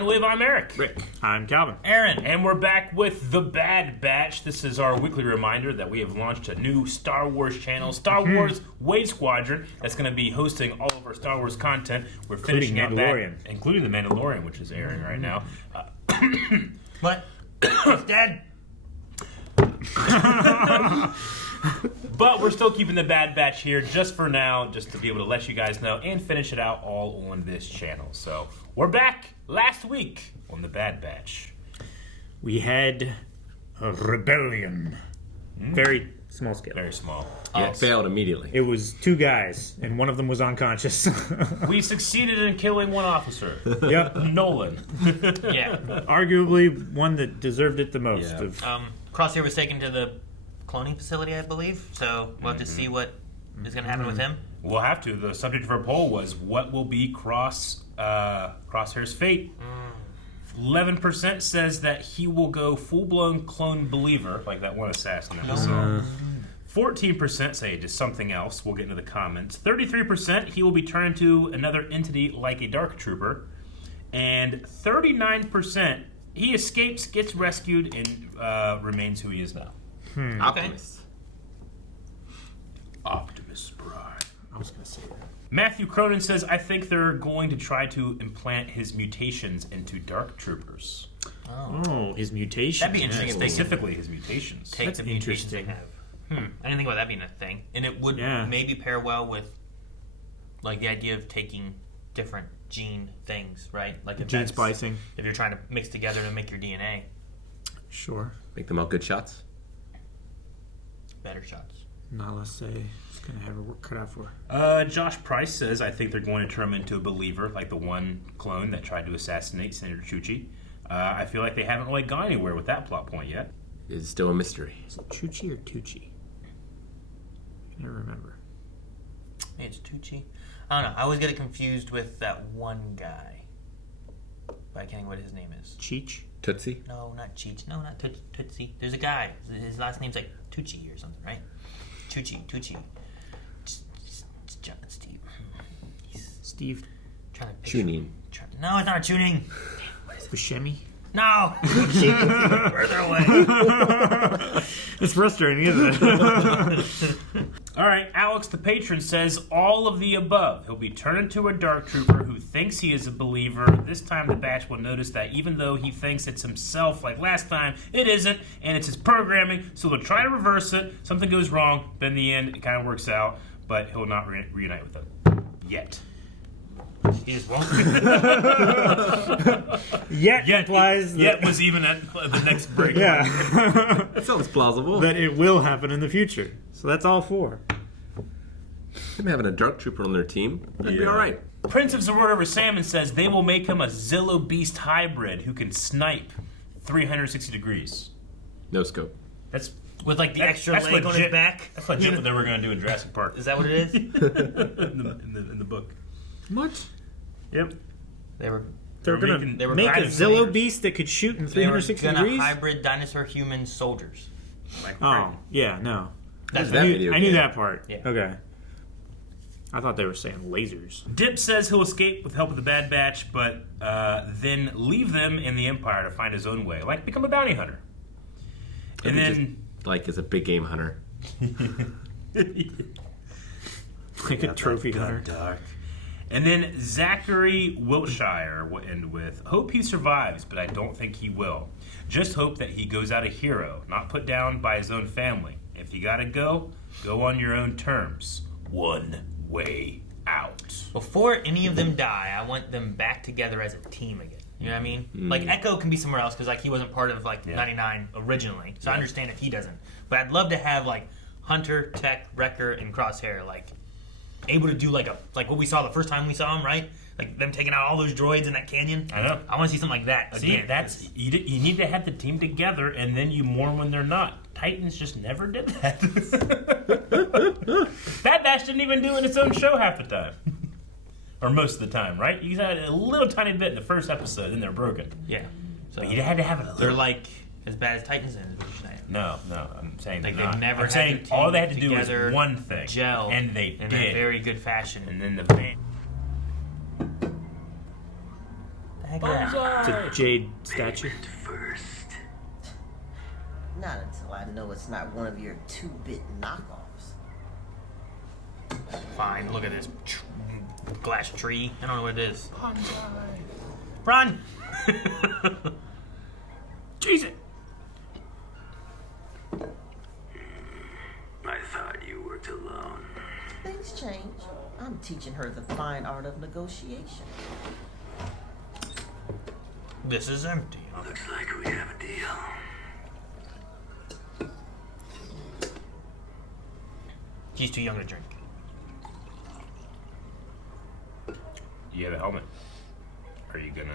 Mindwave, I'm Eric. Rick. I'm Calvin. Aaron. And we're back with The Bad Batch. This is our weekly reminder that we have launched a new Star Wars channel, Star Wars Wave Squadron, that's going to be hosting all of our Star Wars content. We're finishing up that, including The Mandalorian, which is airing right now. What? It's dead. But we're still keeping The Bad Batch here just for now, just to be able to let you guys know and finish it out all on this channel. So we're back last week on The Bad Batch. We had a rebellion. Very small scale. Very small. Yeah, it failed immediately. It was 2 guys, and one of them was unconscious. We succeeded in killing one officer. Yep. Nolan. Yeah. Arguably one that deserved it the most. Yeah. Crosshair was taken to the cloning facility, I believe. So we'll have to see what is going to happen with him. We'll have to. The subject of our poll was, what will be Crosshair's fate? 11% says that he will go full-blown clone believer, like that one assassin that we saw. 14% say just something else. We'll get into the comments. 33% he will be turned into another entity like a Dark Trooper. And 39% he escapes, gets rescued, and remains who he is now. Optimus. Optimus Prime. I was going to say that. Matthew Cronin says, I think they're going to try to implant his mutations into Dark Troopers. Oh, his mutation. That'd be interesting if they Specifically his mutations. take the mutations they have. I didn't think about that being a thing. And it would maybe pair well with like the idea of taking different gene things, right? Like if Gene splicing. If you're trying to mix together to make your DNA. Sure. Make them all good shots. Better shots. Nala say it's going to have her work cut out for her. Josh Price says, I think they're going to turn him into a believer, like the one clone that tried to assassinate Senator Chuchi. I feel like they haven't really gone anywhere with that plot point yet. It's still a mystery. Is it Chuchi or Tucci? I never remember. Maybe it's Tucci. I don't know. I always get it confused with that one guy. But I can't think what his name is. Cheech? Tootsie? No, not Cheech. No, not Tootsie. There's a guy. His last name's like Tucci or something, right? Tucci. John Steve. Steve? Trying to picture. Chunin. No, it's not Chuning. Buscemi? No! Further away. It's frustrating, isn't it? All right, Alex the Patron says, all of the above. He'll be turned into a Dark Trooper who thinks he is a believer. This time the Batch will notice that even though he thinks it's himself like last time, it isn't, and it's his programming, so they'll try to reverse it. Something goes wrong, but in the end, it kind of works out, but he'll not reunite with them. Yet. He just won't. Yet implies that... Yet was even at the next break. Yeah. That sounds plausible. That it will happen in the future. So that's all 4. Them having a Dark Trooper on their team, that'd be all right. Prince of Zerword over Salmon says they will make him a Zillo Beast hybrid who can snipe 360 degrees. No scope. That's With like the extra leg on his back. That's legit what they were going to do in Jurassic Park. Is that what it is? in the book. What? Yep. They were going they to were make a guided Zillow players. beast that could shoot in They were 360 gonna degrees? hybrid dinosaur-human soldiers. Oh, yeah, no. That's that video I knew game. that part. Yeah. Okay. I thought they were saying lasers. Dip says he'll escape with help of the Bad Batch, but then leave them in the Empire to find his own way, like become a bounty hunter. And then, Like as a big game hunter. Like a trophy hunter. Dark. And then Zachary Wiltshire will end with, hope he survives, but I don't think he will. Just hope that he goes out a hero, not put down by his own family. If you gotta go on your own terms. One way out. Before any of them die, I want them back together as a team again. You know what I mean? Like Echo can be somewhere else because like he wasn't part of like 99 originally, so I understand if he doesn't. But I'd love to have like Hunter, Tech, Wrecker, and Crosshair like able to do like what we saw the first time we saw him, right? Like them taking out all those droids in that canyon. I know. I want to see something like that. See, again. that's you need to have the team together, and then you mourn when they're not. Titans just never did that. That Batch didn't even do it in its own show half the time. Or most of the time, right? You had a little tiny bit in the first episode, and they're broken. Yeah. So But you had to have it a little. they're like as bad as Titans in, is what you're saying. No, I'm saying Like they're not. they've never I'm had saying their team all they had to do was together, one thing. Gel. And they in did. a very good fashion. And then the van. What the like that? It's a jade statue. First. Not until I know it's not one of your 2-bit knockoffs. Fine, look at this glass tree. I don't know what it is. Run! Jesus! I thought you worked alone. Things change. I'm teaching her the fine art of negotiation. This is empty. Looks like we have a deal. He's too young to drink. You have a helmet. Are you gonna...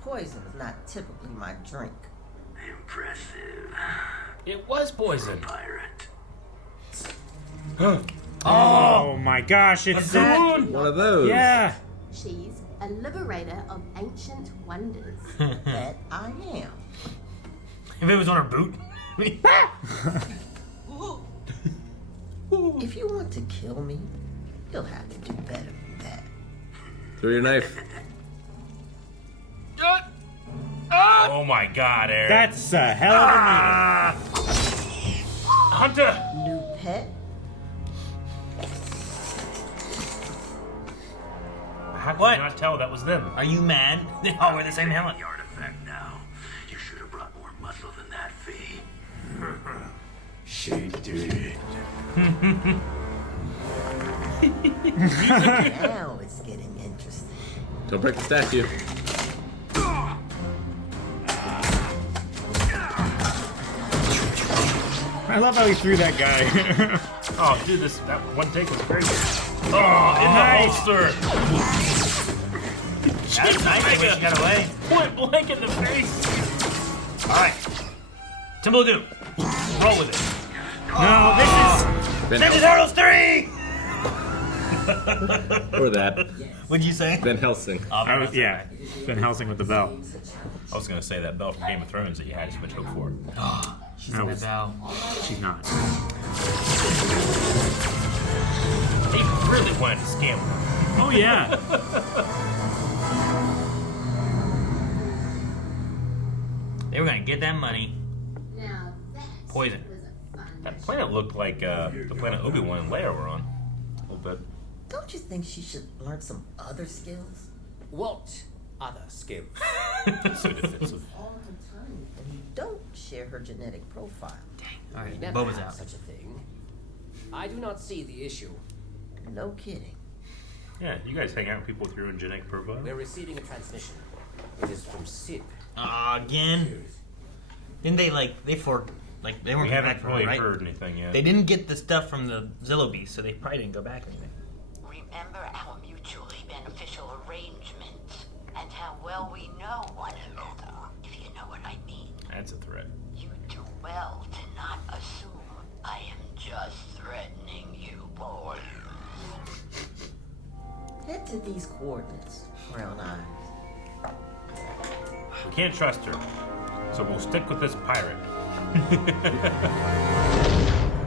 Poison is not typically my drink. Impressive. It was poison. Pirate. Oh my gosh, it's that. One of those. Yeah. She's a liberator of ancient wonders. That I am. If it was on her boot. If you want to kill me, you'll have to do better than that. Throw your knife. Oh my god, Aaron. That's a hell of a Hunter! New pet? How could What? you not tell that was them? Are you mad? They all wear the same helmet. The artifact now. You should have brought more muscle than that, Fee. She did. Now it's getting interesting. Don't break the statue. I love how he threw that guy. Oh, dude, that one take was very good. Oh, in the holster! That's nice the way she got away. Point blank in the face! Alright. Timbo Doom. Roll with it. No, this is. Van Ninja Helsing. Turtles 3! Or that. What'd you say? Van Helsing. Yeah, Van Helsing with the bell. I was gonna say that bell from Game of Thrones that you had so much hope for. She's That in was- the bell. She's not. They really wanted to scam her. Oh yeah. They were gonna get that money. Now that Poison. was a fun That planet looked like the planet Obi-Wan and Leia were on. A little bit. Don't you think she should learn some other skills? What other skills? So defensive. All the time. And you don't share her genetic profile. Alright, Never Boba's had out. such a thing. I do not see the issue. No kidding. Yeah, you guys hang out with people with your own genetic profile? We're receiving a transmission. It is from Sid. Again? Didn't they they We weren't coming back haven't from really it, right? heard anything yet. They didn't get the stuff from the Zillow Beast, so they probably didn't go back or anything. Remember our mutually beneficial arrangements and how well we know one another, if you know what I mean. That's a threat. You do well to not assume I am just threatening you, boy. Head to these coordinates, Brown Eyes. We can't trust her, so we'll stick with this pirate.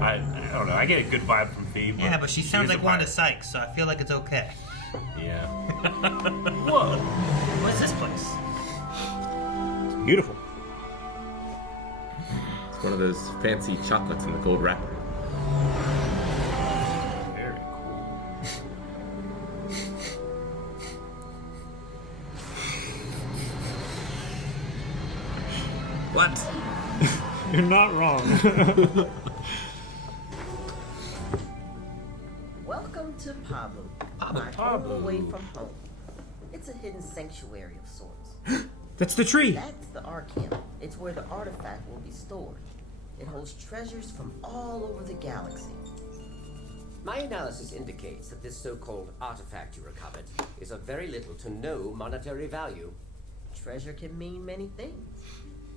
I don't know. I get a good vibe from Phoebe. Yeah, but she sounds is a like Wanda pirate. Sykes, so I feel like it's okay. Yeah. Whoa! What's this place? Beautiful. It's one of those fancy chocolates in the gold wrapper. Very cool. What? You're not wrong. Welcome to Pabu, my home away from home. It's a hidden sanctuary of sorts. That's the tree. That's the Arcanum. It's where the artifact will be stored. It holds treasures from all over the galaxy. My analysis indicates that this so-called artifact you recovered is of very little to no monetary value. Treasure can mean many things.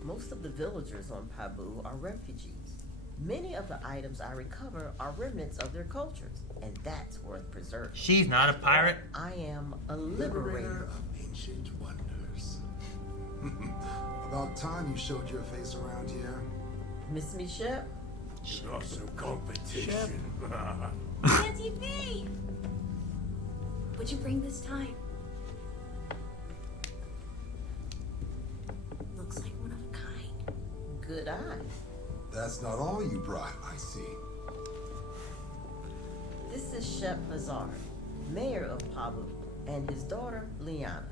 Most of the villagers on Pabu are refugees. Many of the items I recover are remnants of their cultures, and that's worth preserving. She's not a pirate. I am a liberator. of ancient wonders. About time you showed your face around here. Miss me, Shep? Not some competition. Auntie V! What'd you bring this time? Looks like one of a kind. Good eye. That's not all you brought, I see. This is Shep Hazard, mayor of Pabu, and his daughter, Liana.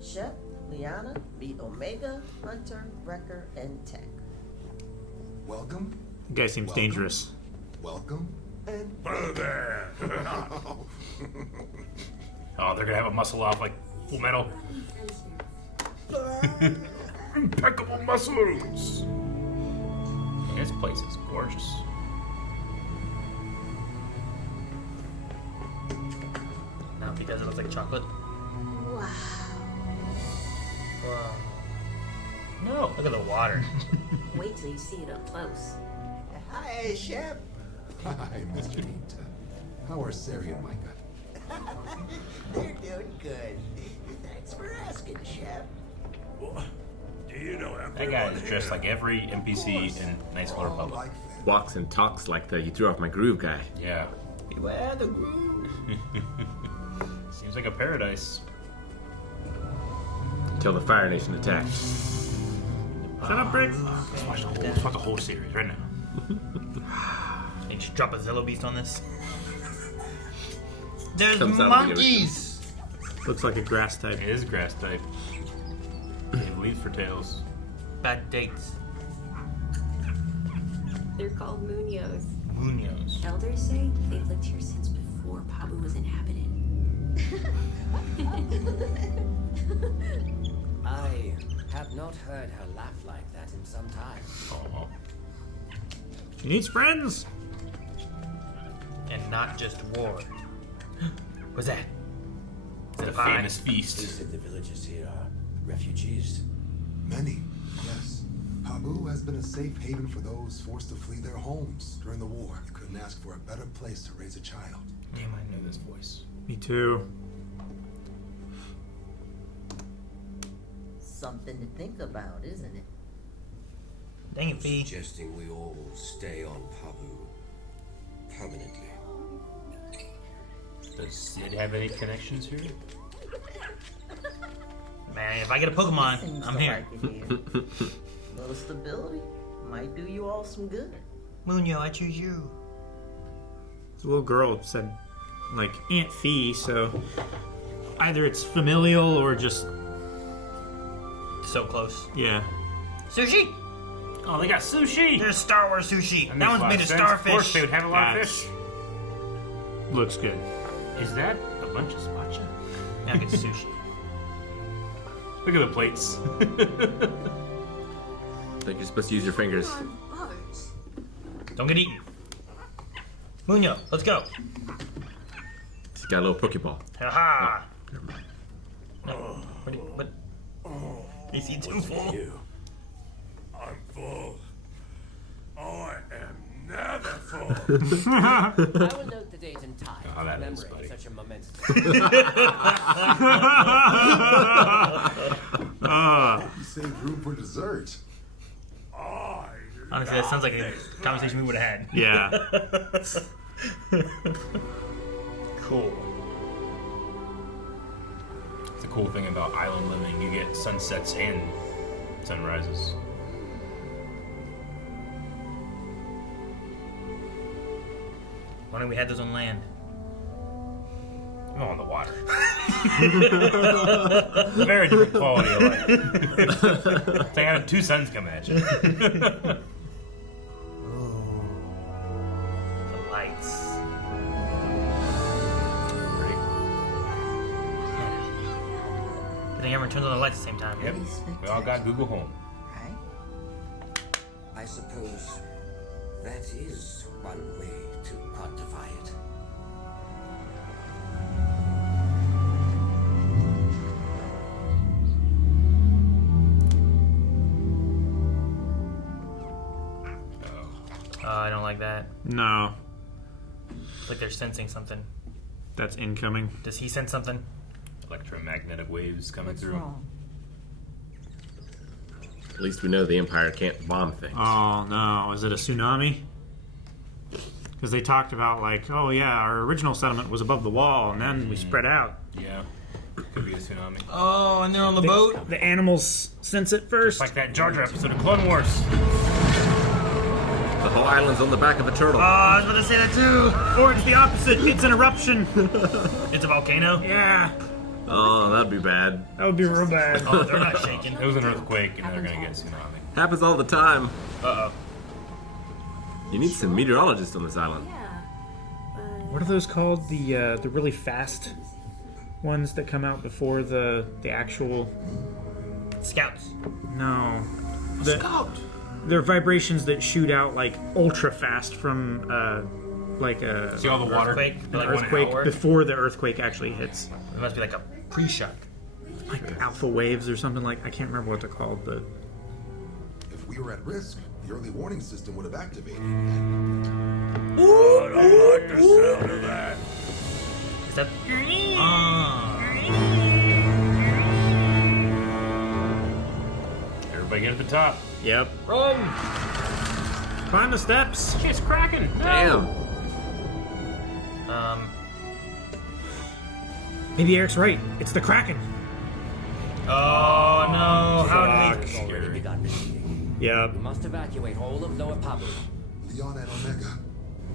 Shep, Liana, meet Omega, Hunter, Wrecker, and Tech. Welcome. The guy seems Welcome. dangerous. Welcome. And Hello there. Oh, they're gonna have a muscle off like Full Metal. Impeccable muscles. This place is gorgeous. Not because it looks like chocolate. Wow. Whoa. No, look at the water. Wait till you see it up close. Hi, Shep. hi, Mr. Nita. How are Sari and Micah? They're doing good. Thanks for asking, Shep. Do you know That guy is dressed like every NPC in Nice Little Republic. Walks and talks like the you threw off my groove guy. Yeah. Beware the groove. Seems like a paradise. Until the Fire Nation attacks. Shut up, Brick. Let's watch the whole series right now. And just drop a Zillow Beast on this. There's Comes out of the monkeys! Looks like a grass type. It is grass type. They have leaves for tails. Bad dates. They're called Muñoz. Muñoz. Elders say they've lived here since before Pabu was inhabited. I have not heard her laugh like that in some time. Oh. She needs friends. And not just war. What's that? Is it The a pie? famous They feast. said the villagers here are refugees. Many, yes. Pabu has been a safe haven for those forced to flee their homes during the war. You couldn't ask for a better place to raise a child. Damn, I know this voice. Me too. Something to think about, isn't it? Dang it, Fee. Suggesting we all stay on Pabu permanently. Does Sid have any connections here? Man, if I get a Pokemon, Seems I'm to here. like it here. Little stability might do you all some good. Muñoz, I choose you. The little girl said, like, Aunt Fee, so either it's familial or just, So close. yeah. Sushi! Oh, they got sushi! There's Star Wars sushi. That That makes one's a lot made of of sense. Of course, starfish. they would have a lot of That's- fish. Looks good. Is that a bunch of sriracha? Now get sushi. Look at the plates. Like you're supposed to use your fingers. Bugs. Don't get eaten. Muñoz, let's go. He's got a little Pokeball. Ha Never mind. No. What? Is he too full? You. I'm full. I am never full. I will note the date and time Oh, that is commemorating funny. such a momentous You saved room for dessert. Honestly, that sounds like a conversation we would have had. Yeah. Cool. It's a cool thing about island living. You get sunsets and sunrises. Why don't we had those on land? No, on the water. Very different quality of life. It's like having two suns come at you. The lights. Pretty. Good thing everyone turns on the lights at the same time. Yep. We all got Google Home. Right? I suppose that is one way to quantify it. I don't like that. No. It's like they're sensing something. That's incoming. Does he sense something? Electromagnetic waves coming What's through. wrong? At least we know the Empire can't bomb things. Oh no, is it a tsunami? Because they talked about, like, oh yeah, our original settlement was above the wall, and then we spread out. Yeah. Could be a tsunami. Oh, and they're on the boat? The animals sense it first. Just like that Jar Jar episode of Clone Wars. The whole island's on the back of a turtle. Oh, I was about to say that too. Or it's the opposite. It's an eruption. It's a volcano? Yeah. Oh, that'd be bad. That would be real bad. Oh, they're not shaking. It was an earthquake, and they're gonna get a tsunami. Happens all the time. Uh-oh. You need some meteorologists on this island. What are those called? The really fast ones that come out before the actual Scouts. No. Scout. They're vibrations that shoot out like ultra fast from like a See all the water? Earthquake? an Like 1 earthquake hour? before the earthquake actually hits. It must be like a pre-shock. Like alpha waves or something like I can't remember what they're called, but If we were at risk, the early warning system would have activated. Oh, I don't like the sound of that. Is that... Everybody get at the top. yep. Run! Climb the steps. Shit's cracking. No. Damn. Maybe Eric's right. It's the Kraken. Oh no! How did It's already begun receding. Yep. We must evacuate all of Lower Pabu. Leon and Omega,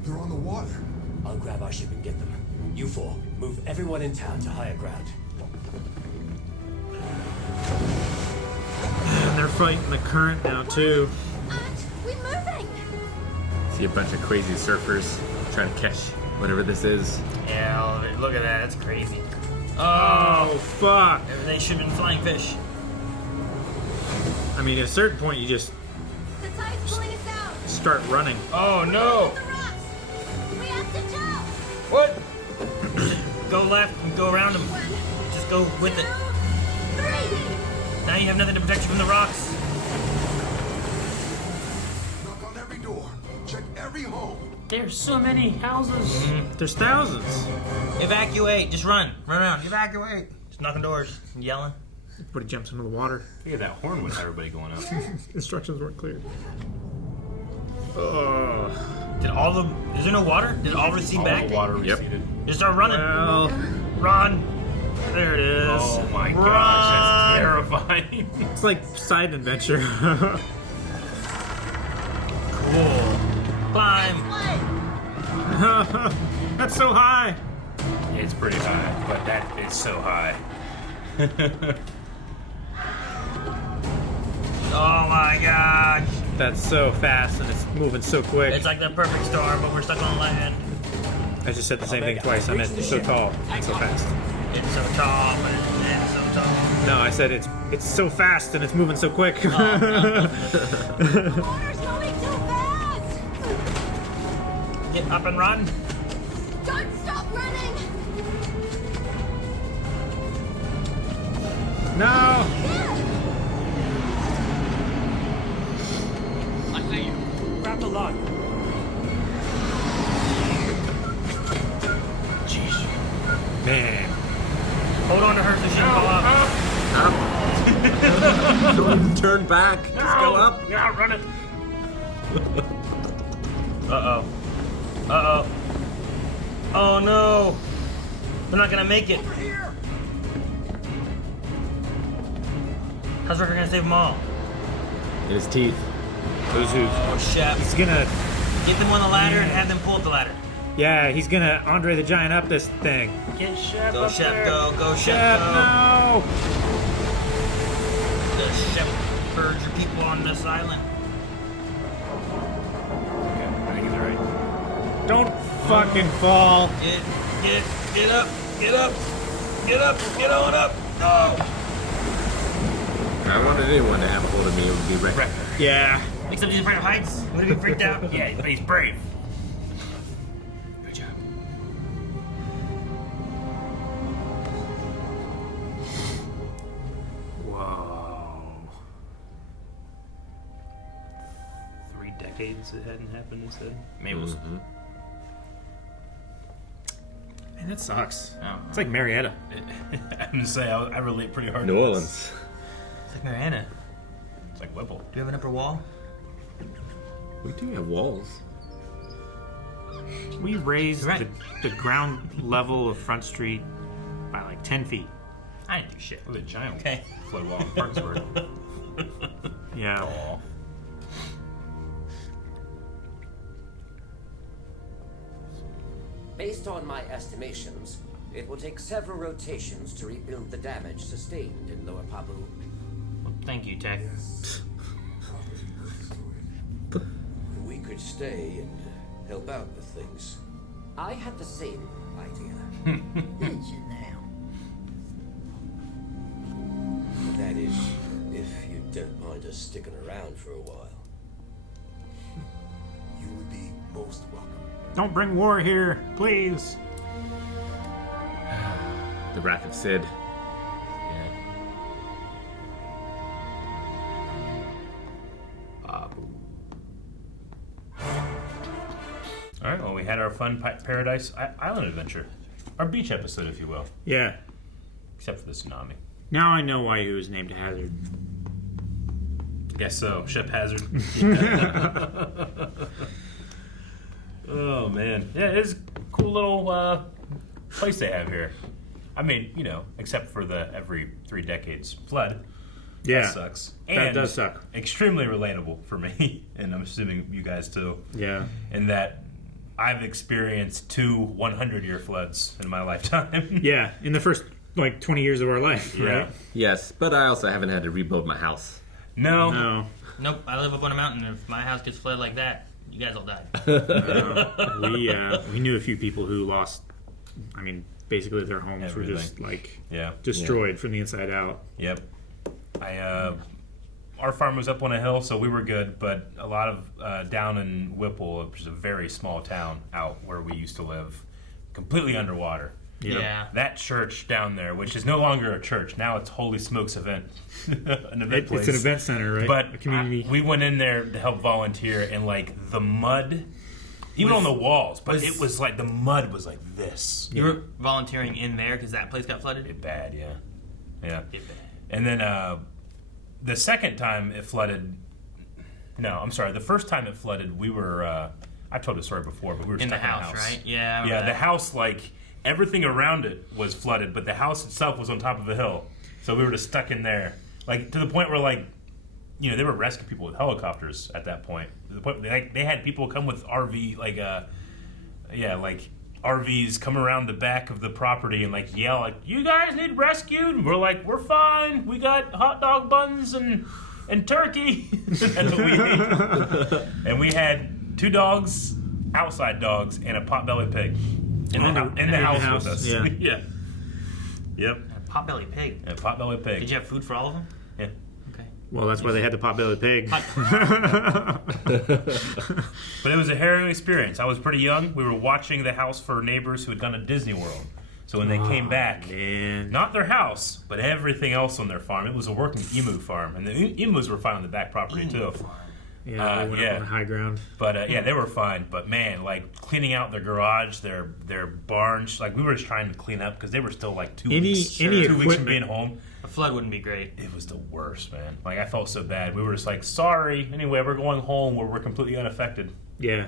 they're on the water. I'll grab our ship and get them. You four, move everyone in town to higher ground. And they're fighting the current now too. We're moving. See a bunch of crazy surfers trying to catch whatever this is. Yeah, look at that. That's crazy. Oh fuck! They should have been flying fish. I mean, at a certain point, you just The tide's pulling us out. start running. Oh no! The rocks. We have to jump. What? Go left and go around them. Just go with it. 3. Now you have nothing to protect you from the rocks. Knock on every door. Check every home. There's so many houses. There's thousands. Evacuate. Just run. Run around. Evacuate. Just knocking doors and yelling. Everybody jumps into the water. Yeah, that horn with everybody going up. Instructions weren't clear. Did all the... Is there no water? Did it all recede All back? the water Yep. receded. Just start running. Well, Run. there it is. Oh my gosh, that's terrifying. It's like side adventure. Cool. Climb. That's so high. It's pretty high, but that is so high. Oh my gosh. That's so fast and it's moving so quick. It's like the perfect storm, but we're stuck on land. I just said the same thing twice. I meant so tall, and so fast. It's so tall, but it's so tall. No, I said it's so fast and it's moving so quick. The water's going too fast. Get up and run. Don't stop running. No. I see you. Grab the line. Jeez. Man. Hold on to her so she can go up. Don't even turn back. Just go up. Yeah, run it. Uh-oh. Uh-oh. Oh no. They're not gonna make it. How's Ricker gonna save them all? In his teeth. Those hooves. Oh, Shep. He's gonna. Get them on the ladder and have them pull up the ladder. Yeah, he's gonna Andre the Giant up this thing. Get Shep Go, up Shep, there. go. Go, Shep, Shep, go. no. The shepherds are people on this island. Okay, I think he's right. Don't fucking fall. Get up, get up, get up, get on up. No. If I wanted anyone to have a hold of me, it would be Wrecker. Yeah. Except he's afraid of heights. Would he be freaked out? Yeah, but he's brave. Good job. Whoa. 3 decades it hadn't happened, it said. Maybe it was. Man, that sucks. Oh. It's like Marietta. I'm gonna say I relate pretty hard New to this. Orleans. It's like Marietta. It's like Whipple. Do we have an upper wall? We do have walls. We raised Right. the ground level of Front Street by like 10 feet. I didn't do shit. It was a giant Okay. flood wall in Parksburg. Yeah. Aw. Based on my estimations, it will take several rotations to rebuild the damage sustained in Lower Pabu. Well, thank you, Tech. We could stay and help out with things. I had the same idea. Did you now? That is, if you don't mind us sticking around for a while. You would be most welcome. Don't bring war here, please. The Wrath of Sid. Pabu. All right. Well, we had our fun Paradise Island adventure, our beach episode, if you will, Yeah. except for the tsunami. Now I know why he was named Hazard. Guess so. Ship Hazard. Oh man, yeah, it's a cool little place they have here. I mean, you know, except for the every 3 decades flood. Yeah. That sucks. That And does suck. Extremely relatable for me, and I'm assuming you guys too. Yeah. In that I've experienced 2 100-year floods in my lifetime. Yeah, in the first like 20 years of our life, Yeah. right? Yes, but I also haven't had to rebuild my house. No. No. Nope, I live up on a mountain. If my house gets flooded like that, you guys all die. We knew a few people who lost, I mean, basically their homes were just like destroyed from the inside out. Yep. Our farm was up on a hill, so we were good. But a lot of down in Whipple, which is a very small town out where we used to live, completely underwater. Yeah. That church down there, which is no longer a church, now it's Holy Smokes event, an event place. It's an event center, right? But a community. we went in there to help volunteer, and like the mud, even on the walls, but it was like the mud was like this. You were volunteering in there because that place got flooded? It bad, yeah. Yeah. It bad. And then the second time it flooded, no, I'm sorry, the first time it flooded, we were, I've told this story before, but we were In stuck the house, right? Yeah, I remember Yeah, that. the house, like, everything around it was flooded, but the house itself was on top of a hill. So we were just stuck in there. Like, to the point where, like, you know, they were rescuing people with helicopters at that point. To the point, they had people come with RV, like, RVs come around the back of the property and, like, yell, like, you guys need rescued? And we're like, we're fine. We got hot dog buns and turkey. That's what we ate. And we had 2 dogs, outside dogs, and a potbelly pig. In the house with us. Yeah. Yeah. Yep. A potbelly pig. A potbelly pig. Did you have food for all of them? Yeah. Okay. Well, that's why they had the potbelly pig. But it was a harrowing experience. I was pretty young. We were watching the house for neighbors who had gone to Disney World. So when they came back, not their house, but everything else on their farm. It was a working emu farm, and the emus were fine on the back property too. Yeah, they went up on the high ground. But yeah, they were fine. But man, like cleaning out their garage, their barns, like we were just trying to clean up because they were still like 2 weeks from being home. A flood wouldn't be great. It was the worst, man. Like I felt so bad. We were just like, sorry. Anyway, we're going home where we're completely unaffected. Yeah.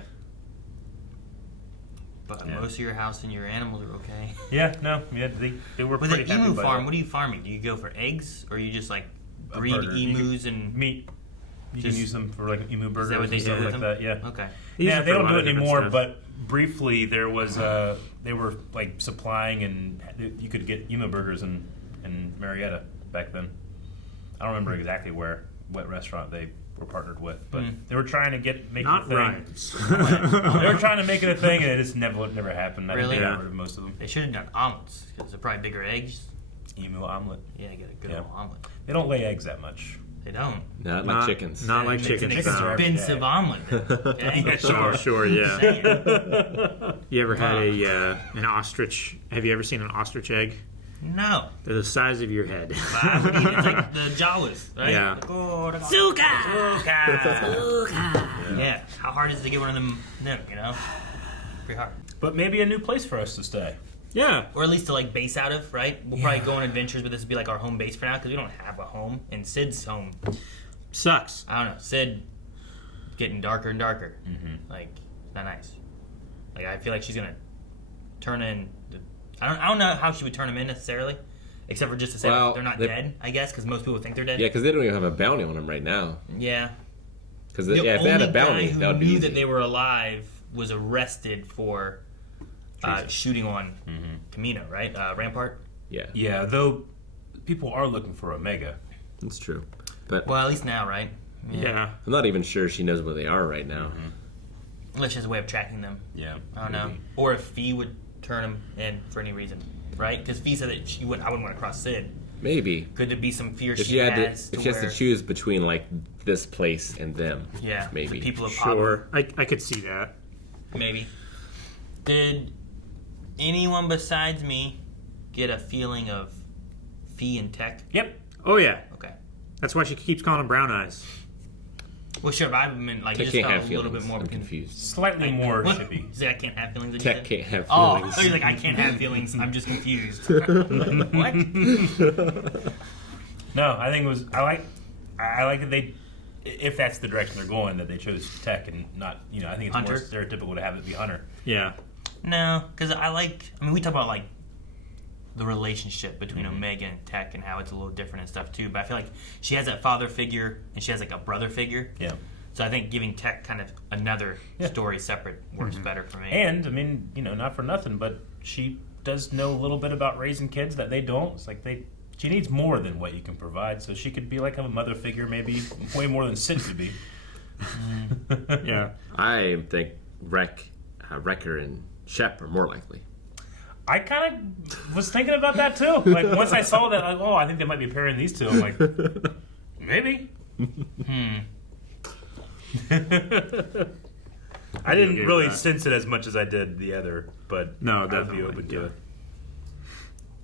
But most of your house and your animals are okay. Yeah, no, yeah, they were With pretty an happy emu by farm, that. what are you farming? Do you go for eggs, or you just like A breed burger. emus and meat? You can use them for like emu burgers Is that what they and do stuff with like them? that. Yeah. Okay. Yeah, they don't do it different anymore. stuff. But briefly, there was they were like supplying, and you could get emu burgers in Marietta back then. I don't remember exactly what restaurant they were partnered with, but they were trying to make Not it a thing. Ryan's. They were trying to make it a thing, and it just never happened. I Really? think they got rid of most of them. They should have done omelets because they're probably bigger eggs. Emu omelet. Yeah, get a good Yeah. old omelet. They don't lay eggs that much. They don't. Not like chickens. Not like It's chickens. an Chickens are every expensive day. omelet. Okay? Yeah, Oh, sure, yeah. Saying. You ever had an ostrich? Have you ever seen an ostrich egg? No. They're the size of your head. I would eat it. It's like the Jawas, right? Yeah. Zuka! Yeah. How hard is it to get one of them? No, you know? Pretty hard. But maybe a new place for us to stay. Yeah. Or at least to like base out of, right? We'll probably go on adventures, but this would be like our home base for now because we don't have a home. And Sid's home, Sucks. I don't know. Sid getting darker and darker. Like, not nice. Like I feel like she's gonna turn in. I don't know how she would turn them in necessarily, except for just to say they're not dead. I guess because most people think they're dead. Yeah, because they don't even have a bounty on them right now. Yeah. Because if they had a bounty, that would be easy. That they were alive was arrested for shooting on Camino, right? Rampart. Yeah. Yeah, though people are looking for Omega. That's true. But well, at least now, right? Yeah. I'm not even sure she knows where they are right now. Unless she has a way of tracking them. Yeah. I don't know. Or if Fee would turn them in for any reason, right? Because Fee said that I wouldn't want to cross Sid. Maybe. Could there be some fear if she has? If she has to choose between like this place and them. Yeah. Maybe. The people of Sure. I could see that. Maybe. Did anyone besides me get a feeling of Fee and Tech? Yep. Oh yeah. Okay. That's why she keeps calling him Brown Eyes. Well, sure, but I meant like Tech just can't felt have a little feelings. bit more I'm confused. Slightly more shippy. See, I can't have feelings. Tech can't have Oh, feelings. he's like, I can't have feelings. I'm just confused. What? No, I think it was. I like that they, if that's the direction they're going, that they chose Tech and not. I think it's Hunter? more stereotypical to have it be Hunter. Yeah. No, because we talk about like the relationship between Omega and Tech and how it's a little different and stuff too. But I feel like she has that father figure and she has like a brother figure. Yeah. So I think giving Tech kind of another story separate works better for me. And I mean, not for nothing, but she does know a little bit about raising kids that they don't. It's like she needs more than what you can provide. So she could be like a mother figure, maybe way more than Sid could be. Yeah. I think Wrecker and Shep are more likely. I kind of was thinking about that too. Like once I saw that, like, I think they might be pairing these two. I'm like, maybe. I didn't really sense it as much as I did the other, but no, I'd be open to it.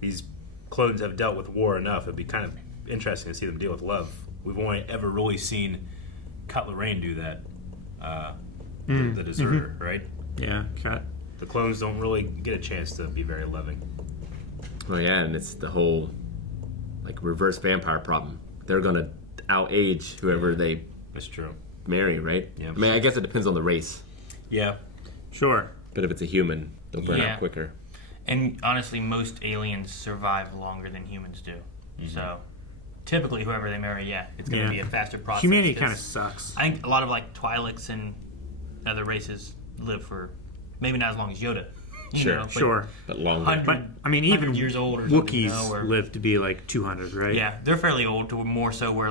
These clones have dealt with war enough. It'd be kind of interesting to see them deal with love. We've only ever really seen Cut Lorraine do that. The deserter, right? Yeah, Cut. The clones don't really get a chance to be very loving. Oh yeah, and it's the whole reverse vampire problem. They're gonna outage whoever they That's true. marry, right? Yeah. I mean, I guess it depends on the race. Yeah. Sure. But if it's a human, they'll burn out quicker. And honestly, most aliens survive longer than humans do. So typically, whoever they marry, it's going to be a faster process. Humanity kind of sucks. I think a lot of Twi'leks and other races live for maybe not as long as Yoda. Sure. But longer. But I mean, even years old or Wookiees live to be 200, right? Yeah, they're fairly old, to more so where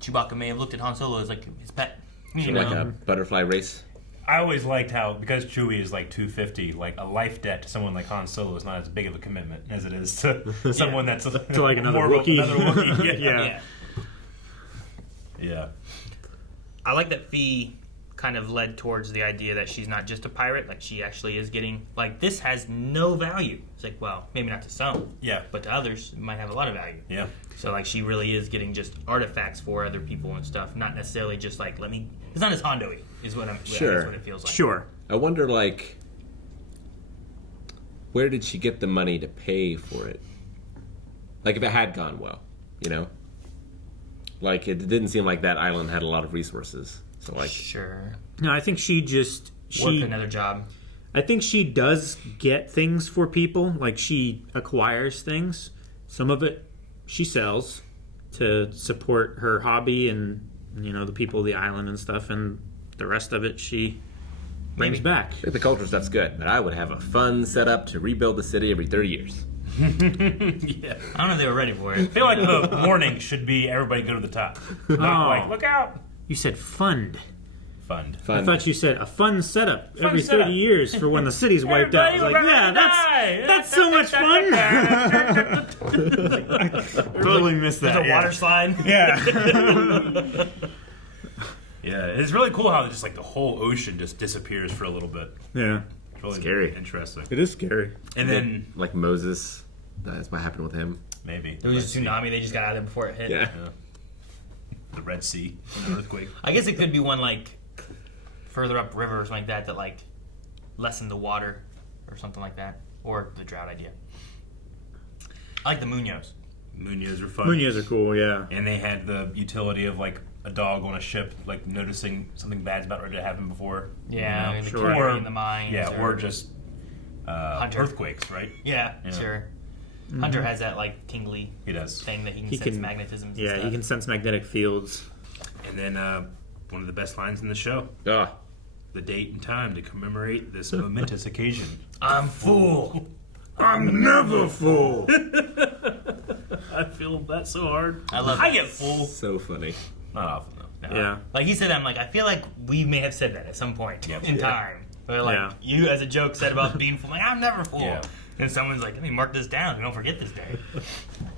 Chewbacca may have looked at Han Solo as his pet. Like a butterfly race. I always liked how, because Chewie is 250, a life debt to someone like Han Solo is not as big of a commitment as it is to someone that's to another more Wookiee. Another Wookiee. Yeah. Yeah. I like that Fee kind of led towards the idea that she's not just a pirate, she actually is getting, this has no value. It's well, maybe not to some. Yeah. But to others, it might have a lot of value. Yeah. So, she really is getting just artifacts for other people and stuff, not necessarily just, it's not as Hondo-y, is what that's what it feels like. Sure. I wonder, where did she get the money to pay for it? If it had gone well, it didn't seem like that island had a lot of resources. So, Sure. No, I think she work another job. I think she does get things for people. She acquires things. Some of it she sells to support her hobby and, the people of the island and stuff. And the rest of it she brings back. I think the culture stuff's good, but I would have a fun setup to rebuild the city every 30 years. Yeah. I don't know if they were ready for it. I feel like the morning should be everybody go to the top. Not look out. You said fund. Fund. I thought you said a fun setup every 30 years for when the city's wiped out. I was that's so much fun. I totally missed that. There's a water slide. Yeah. Yeah, it's really cool how the whole ocean just disappears for a little bit. Yeah. It's really scary. Interesting. It is scary. And then Moses, that's what happened with him. Maybe. There was a tsunami, they just got out of there before it hit. Yeah. The Red Sea, an earthquake. I guess it could be one further up river or something like that that lessen the water or something like that. Or the drought idea. I like the Munoz. Munoz are fun. Munoz are cool, yeah. And they had the utility of a dog on a ship, like noticing something bad's about ready to happen before. Yeah, you know? the Sure. carry in the mines. Yeah, or just earthquakes, right? Yeah, sure. Hunter has that like tingly He does. thing that he can sense magnetisms. Yeah, and he can sense magnetic fields. And then one of the best lines in the show. The date and time to commemorate this momentous occasion. I'm full. I'm never full. I feel that so hard. I love I it. get full. So funny. Not often though. No. Yeah. Like he said that, I'm like, I feel like we may have said that at some point in time. But like you as a joke said about being full, like I'm never full. Yeah. And someone's like, let me mark this down. Don't forget this day.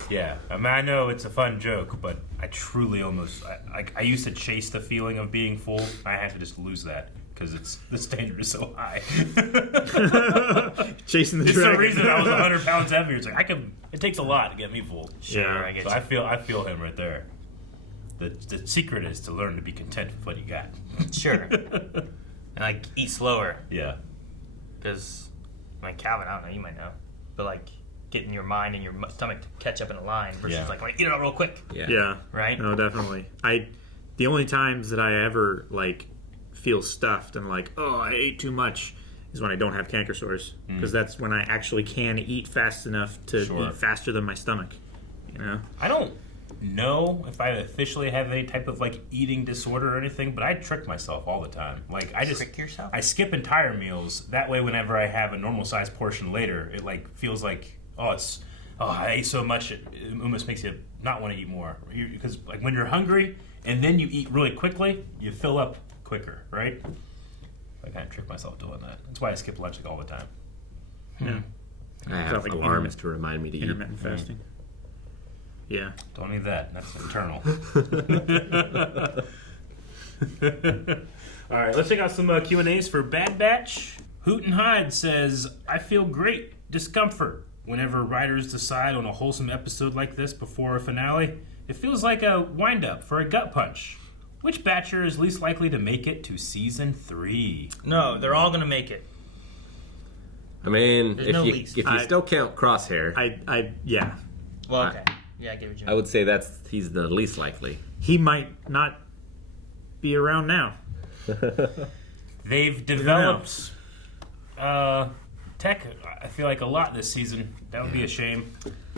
Yeah, I mean, I know it's a fun joke, but I truly I used to chase the feeling of being full. I had to just lose that because the standard is so high. Chasing the It's dragon. the reason I was 100 pounds heavier. It's like it takes a lot to get me full. Sure, I get so you. I feel him right there. The secret is to learn to be content with what you got. Sure. And like eat slower. Yeah. Because, like Calvin, I don't know, you might know, but like getting your mind and your stomach to catch up in a line versus like eat it all real quick. Yeah. Right? No, definitely. The only times that I ever like feel stuffed and like, oh, I ate too much is when I don't have canker sores, because that's when I actually can eat fast enough to eat faster than my stomach. You know. I don't know if I officially have any type of like eating disorder or anything, but I trick myself all the time. Like I just trick yourself. I skip entire meals. That way, whenever I have a normal sized portion later, it like feels like I ate so much it almost makes you not want to eat more. Because like when you're hungry and then you eat really quickly, you fill up quicker, right? I kind of trick myself doing that. That's why I skip lunch like all the time. Yeah. I have like alarms to remind me to eat. Intermittent fasting. Yeah. Don't need that. That's internal. All right, let's check out some Q&As for Bad Batch. Hoot and Hyde says, I feel great discomfort whenever writers decide on a wholesome episode like this before a finale. It feels like a wind-up for a gut punch. Which Batcher is least likely to make it to Season 3? No, they're all going to make it. I mean, There's if no you least. still count Crosshair, yeah. Well, okay. Yeah, I get what you mean. I would say he's the least likely. He might not be around now. They've developed tech, I feel like, a lot this season. That would be a shame.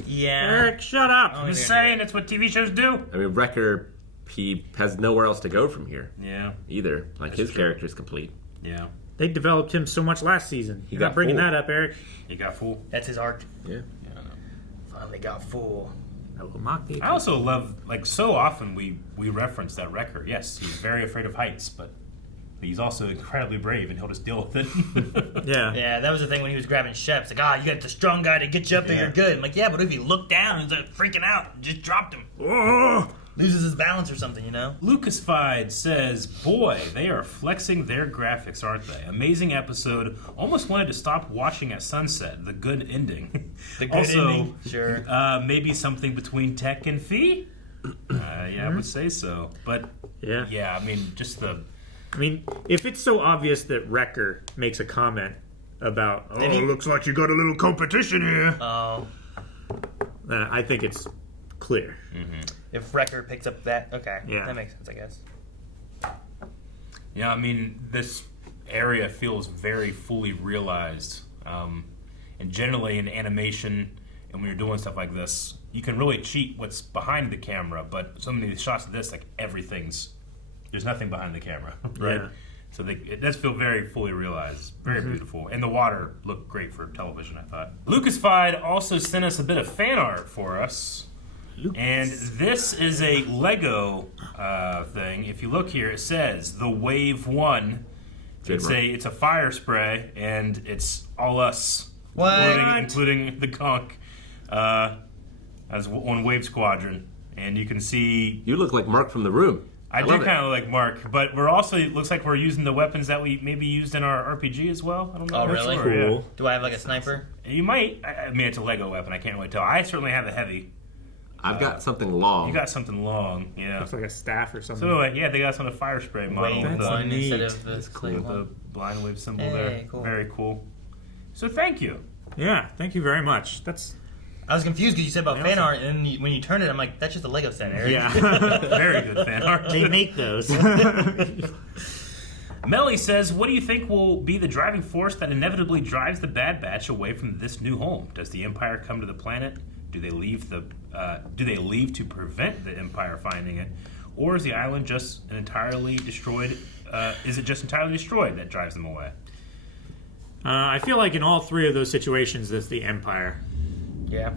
Yeah. Eric, shut up. I'm just saying, it's what TV shows do. I mean, Wrecker, he has nowhere else to go from here. Yeah. Either. Like, his character's complete. Yeah. They developed him so much last season. You're not bringing that up, Eric. He got full. That's his arc. Yeah. Finally got full. I will mock the. I also love, like, so often we reference that Wrecker. Yes, he's very afraid of heights, but he's also incredibly brave, and he'll just deal with it. Yeah. Yeah, that was the thing when he was grabbing Shep's. Like, you got the strong guy to get you up there, you're good. I'm like, yeah, but if you look down, he's like freaking out. And just dropped him. Oh! Loses his balance or something, you know? Lucasfied says, boy, they are flexing their graphics, aren't they? Amazing episode. Almost wanted to stop watching at sunset. The good ending. The good also, ending? Sure. Maybe something between Tech and Fee? Yeah, I would say so. But, yeah, I mean, just the... I mean, if it's so obvious that Wrecker makes a comment about, looks like you got a little competition here. Oh. I think it's clear. Mm-hmm. If Wrecker picks up that, okay. Yeah. That makes sense, I guess. Yeah, I mean, this area feels very fully realized. And generally in animation, and when you're doing stuff like this, you can really cheat what's behind the camera, but so many shots of this, like, there's nothing behind the camera, right? Yeah. So it does feel very fully realized. Very beautiful. And the water looked great for television, I thought. Lucasfied also sent us a bit of fan art for us. And this is a Lego thing. If you look here, it says the Wave 1. It's a fire spray, and it's all us, including the conch, as on Wave Squadron. And you can see you look like Mark from The Room. I do kind of look like Mark, but we're also, it looks like we're using the weapons that we maybe used in our RPG as well. I don't know. Oh, really? Sure, cool. yeah. Do I have like a sniper? You might. I mean, it's a Lego weapon. I can't really tell. I certainly have the heavy. I've got something long. You got something long, yeah. Looks like a staff or something. So, yeah, they got some of the fire spray model. Wave with 1 neat. instead of the with the blind wave symbol Hey, there. cool. Very cool. So, thank you. Yeah, thank you very much. I was confused because you said about fan art, and then when you turn it, I'm like, that's just a Lego set, Eric. Yeah. Very good fan art. They make those. Melly says, what do you think will be the driving force that inevitably drives the Bad Batch away from this new home? Does the Empire come to the planet? Do they leave to prevent the Empire finding it? Or is the island just entirely destroyed? Is it just entirely destroyed that drives them away? I feel like in all three of those situations, it's the Empire. Yeah.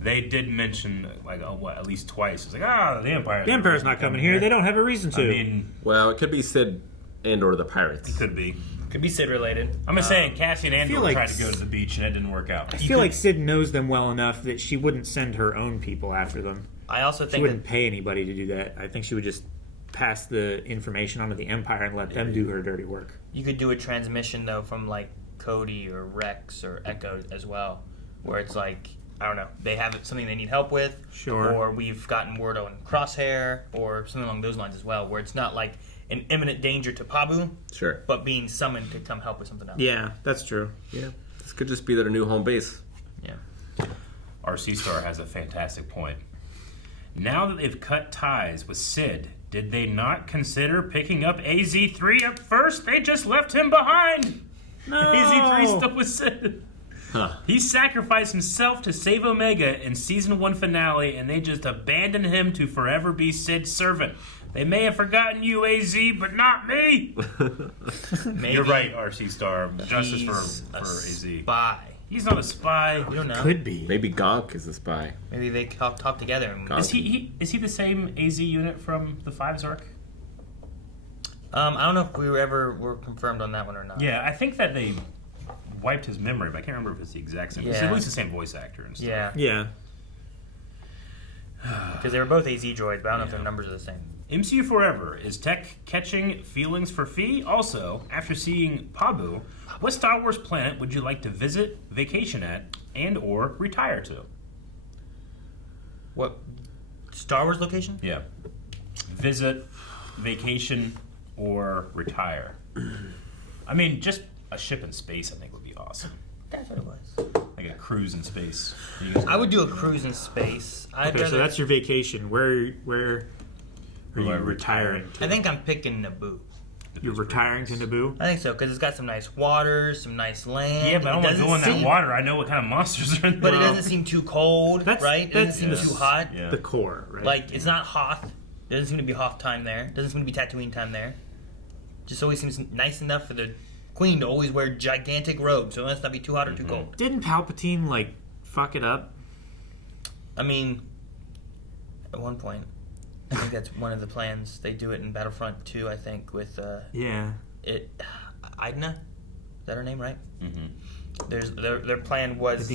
They did mention, like, at least twice. It's like, the Empire. The Empire's not coming here. They don't have a reason to. I mean, well, it could be Sid and or the pirates. It could be. Could be Sid related. I'm just saying, Cassian and Andor like tried to go to the beach and it didn't work out. I feel like Sid knows them well enough that she wouldn't send her own people after them. I also think she wouldn't pay anybody to do that. I think she would just pass the information on to the Empire and let them do her dirty work. You could do a transmission, though, from, like, Cody or Rex or Echo as well, where it's like, I don't know, they have something they need help with. Sure. Or we've gotten word on Crosshair or something along those lines as well, where it's not like an imminent danger to Pabu, sure, but being summoned to come help with something else. Yeah, that's true. Yeah, this could just be their new home base. Yeah. RC Star has a fantastic point. Now that they've cut ties with Sid, did they not consider picking up AZ3 at first? They just left him behind. No. AZ3 stuck with Sid. Huh. He sacrificed himself to save Omega in Season 1 finale, and they just abandoned him to forever be Sid's servant. They may have forgotten you, AZ, but not me. You're right, RC Star. Justice for AZ. Spy. He's not a spy. We don't know. Could be. Maybe Gonk is a spy. Maybe they talk together. And Is he the same AZ unit from the 5's arc? I don't know if we were confirmed on that one or not. Yeah, I think that they wiped his memory, but I can't remember if it's the exact same. It's at least the same voice actor and stuff. Yeah. Yeah. Because they were both AZ droids, but I don't know if their numbers are the same. MCU Forever, is Tech catching feelings for Phee? Also, after seeing Pabu, what Star Wars planet would you like to visit, vacation at, and or retire to? What Star Wars location? Yeah. Visit, vacation, or retire. I mean, just a ship in space I think would be awesome. That's what it was. Like a cruise in space. I would do a cruise in space. Okay, so that's your vacation. Where are you retiring to? I think I'm picking Naboo. You're retiring to Naboo? I think so, because it's got some nice water, some nice land. Yeah, but I don't want to go in that water. I know what kind of monsters are in there. But it doesn't seem too cold, right? It doesn't seem too hot. Yeah. The core, right? Like, it's not Hoth. There doesn't seem to be Hoth time there. Doesn't seem to be Tatooine time there. Just always seems nice enough for the Queen to always wear gigantic robes, so it must not be too hot or too cold. Didn't Palpatine, like, fuck it up? I mean, at one point, I think that's one of the plans. They do it in Battlefront 2, I think, with Yeah. Idna. Is that her name, right? Mm-hmm. There's their plan was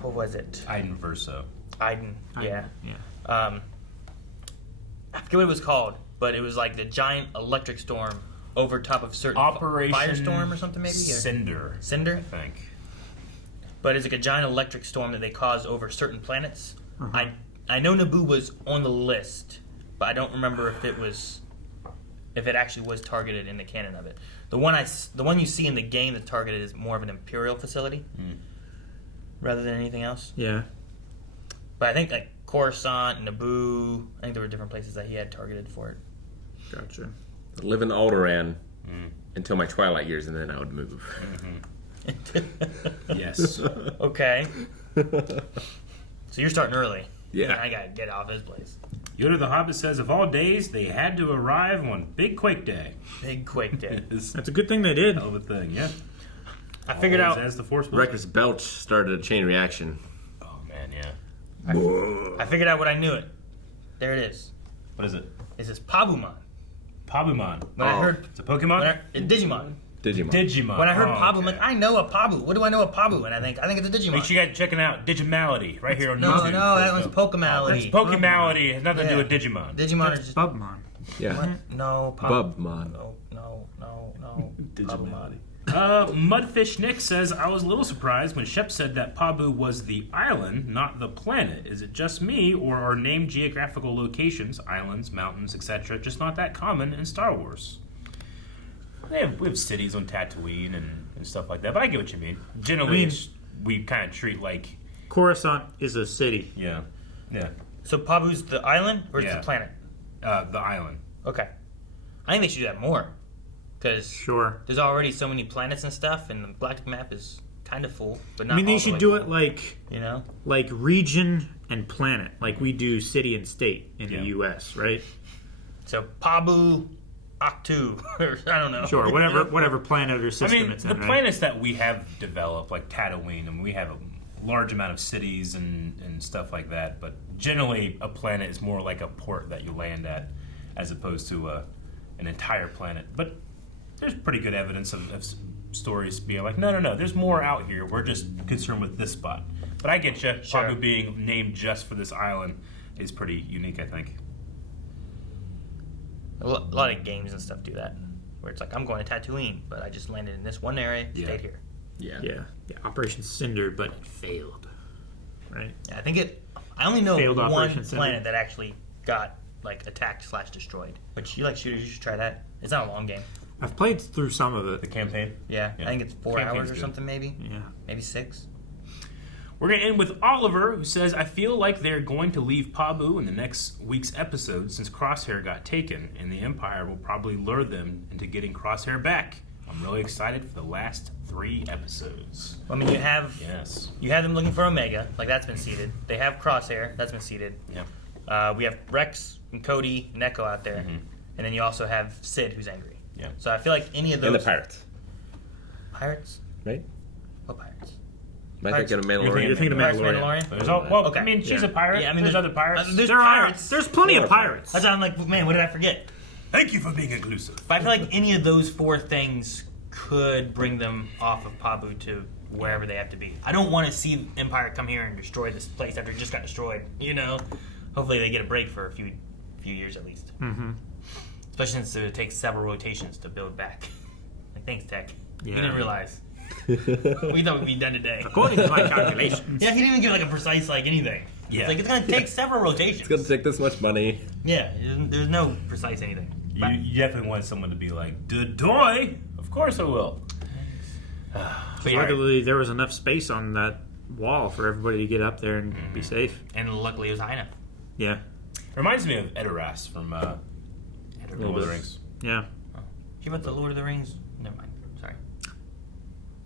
what was it? Iden Verso. Iden, yeah. Yeah. I forget what it was called, but it was like the giant electric storm over top of certain Operation Firestorm or something, maybe. Cinder. Cinder, I think. But it's like a giant electric storm that they cause over certain planets. Uh-huh. I know Naboo was on the list, but I don't remember if it actually was targeted in the canon of it. The one you see in the game that's targeted is more of an Imperial facility rather than anything else. Yeah. But I think like Coruscant, Naboo, I think there were different places that he had targeted for it. Gotcha. I'd live in Alderaan until my twilight years, and then I would move. Yes. Okay. So you're starting early. Yeah. I gotta get off this place. Yoda the Hobbit says, of all days, they had to arrive on Big Quake Day. Big Quake Day. That's a good thing they did. Hell of a thing, yeah. I figured out. As the Force Wrecker's belch started a chain reaction. Oh, man, yeah. I figured out what I knew it. There it is. What is it? It says Pabumon. Pabumon. When I heard It's a Pokemon? Digimon. Digimon. When I heard Pabu, I'm like, I know a Pabu. What do I know a Pabu? And I think it's a Digimon. Make sure you guys checking out Digimality right here on No, YouTube. no, that one's Pokemality. That's Pokemality. It has nothing to do with Digimon. Digimon is That's just Bubmon. Yeah. What? No, Bubmon. No. Digimality. Mudfish Nick says, I was a little surprised when Shep said that Pabu was the island, not the planet. Is it just me, or are named geographical locations, islands, mountains, etc., just not that common in Star Wars? We have cities on Tatooine and stuff like that, but I get what you mean. Generally, it's we kind of treat like... Coruscant is a city. Yeah. So Pabu's the island, or is it Yeah. the planet? The island. Okay. I think they should do that more. Because there's already so many planets and stuff, and the galactic map is kind of full, but not I mean, all they the should way do full. it like, you know, like region and planet, like we do city and state in the U.S., right? So Pabu, Octu, or I don't know. Sure, whatever planet or system it's in. The right? planets that we have developed, like Tatooine, I mean, we have a large amount of cities and stuff like that, but generally a planet is more like a port that you land at as opposed to an entire planet. But there's pretty good evidence of stories being like, no, there's more out here. We're just concerned with this spot. But I get you. Sure. Pabu being named just for this island is pretty unique, I think. A lot of games and stuff do that, where it's like, I'm going to Tatooine, but I just landed in this one area, stayed here. Yeah. Operation Cinder, but it failed. Right? Yeah, I only know Failed one Operation Cinder. planet that actually got like attacked/destroyed. But you like shooters, you should try that. It's not a long game. I've played through some of it. The campaign? Yeah. I think it's 4 Campaign's hours or good. something, maybe. Yeah. Maybe 6. We're going to end with Oliver, who says, I feel like they're going to leave Pabu in the next week's episode since Crosshair got taken, and the Empire will probably lure them into getting Crosshair back. I'm really excited for the last 3 episodes. I mean, you have them looking for Omega, like that's been seeded. They have Crosshair, that's been seeded. Yeah. We have Rex and Cody and Echo out there, and then you also have Sid, who's angry. Yeah. So I feel like any of those. And the pirates. Pirates? Right? What pirates? Am I thinking of Mandalorian? You're thinking of Pirates, Mandalorian. There's all, well, Okay. I mean, she's a pirate. Yeah, I mean, there's other pirates. There's There pirates. are. There's plenty of pirates. That's why I'm like, man, what did I forget? Thank you for being inclusive. But I feel like any of those 4 things could bring them off of Pabu to wherever they have to be. I don't want to see Empire come here and destroy this place after it just got destroyed. You know, hopefully they get a break for a few years at least. Mm-hmm. Especially since it takes several rotations to build back. Like, thanks, Tech. Yeah. We didn't realize. We thought we'd be done today. According to my calculations. Yeah, he didn't even give like a precise anything. Yeah. It's like it's gonna take several rotations. It's going to take this much money. Yeah, there's no precise anything. You definitely want someone to be like, Detour? Of course I will. But yeah, Luckily, there was enough space on that wall for everybody to get up there and be safe. and luckily it was high enough. Yeah. Reminds me of Edoras from Lord of the Rings. Yeah. You about the Lord of the Rings? Never mind. Sorry.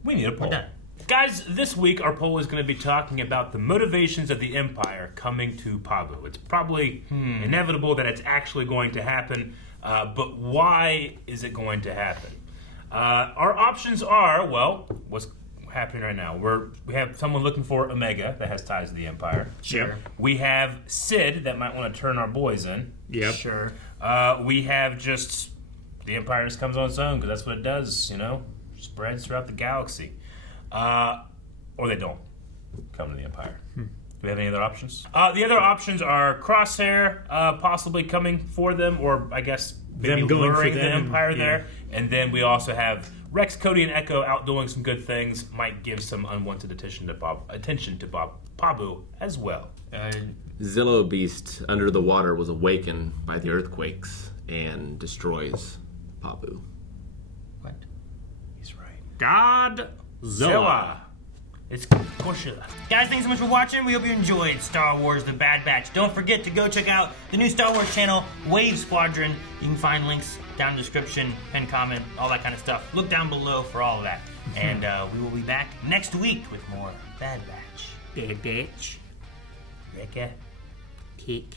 We need a poll. We're done. Guys, this week our poll is going to be talking about the motivations of the Empire coming to Pabu. It's probably inevitable that it's actually going to happen, but why is it going to happen? Our options are, well, what's happening right now? We have someone looking for Omega that has ties to the Empire. Sure. We have Sid that might want to turn our boys in. Yep. Sure. We have just the Empire just comes on its own because that's what it does, you know, spreads throughout the galaxy. Or they don't come to the Empire. Do we have any other options? The other options are Crosshair possibly coming for them, or I guess maybe Them going for luring the them, Empire yeah. there. And then we also have Rex, Cody, and Echo out doing some good things. Might give some unwanted attention to Pabu as well. Zillow Beast under the water was awakened by the earthquakes and destroys Pabu. What? He's right. God Zilla. It's Corsair. Guys, thanks so much for watching. We hope you enjoyed Star Wars The Bad Batch. Don't forget to go check out the new Star Wars channel, Wave Squadron. You can find links down in the description, pin comment, all that kind of stuff. Look down below for all of that. And we will be back next week with more Bad Batch. Bad bitch. Ricky. Kick.